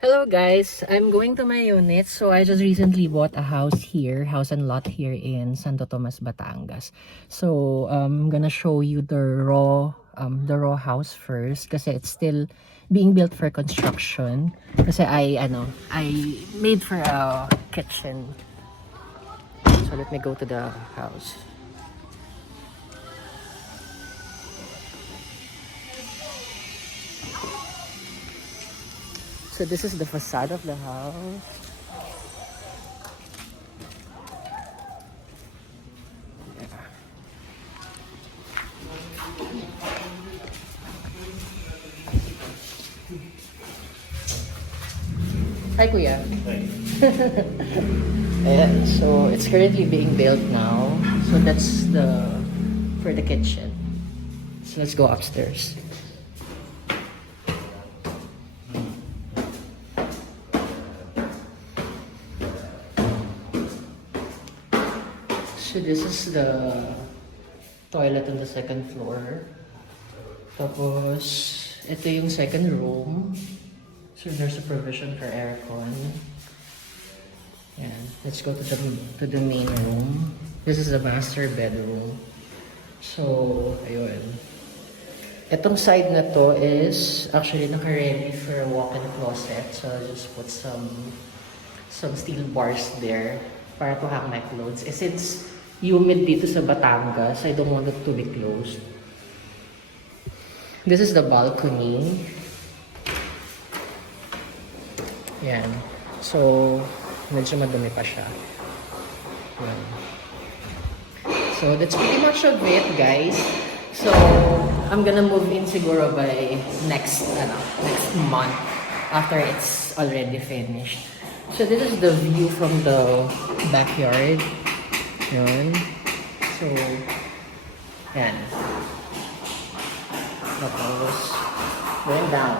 Hello guys, I'm going to my unit. So I just recently bought a house and lot here in Santo Tomas, Batangas. So I'm gonna show you the raw house first kasi it's still being built for construction. Kasi I made for a kitchen. So let me go to the house. So this is the facade of the house. Hi, Kuya. Hi. Ayan, so it's currently being built now. So that's for the kitchen. So let's go upstairs. So this is the toilet on the second floor. Tapos, ito yung second room. So there's a provision for aircon. Yan. Let's go to the main room. This is the master bedroom. So, ayun. Itong side na to is actually naka-ready for a walk-in closet. So I'll just put some steel bars there para to hang my clothes. Since humid dito sa Batangas, I don't want it to be closed. This is the balcony. Yan. So, medyo madumi pa siya. Yan. So, that's pretty much of it, guys. So, I'm gonna move in siguro by next month after it's already finished. So, this is the view from the backyard. Yan. So, yan. Tapos, going down.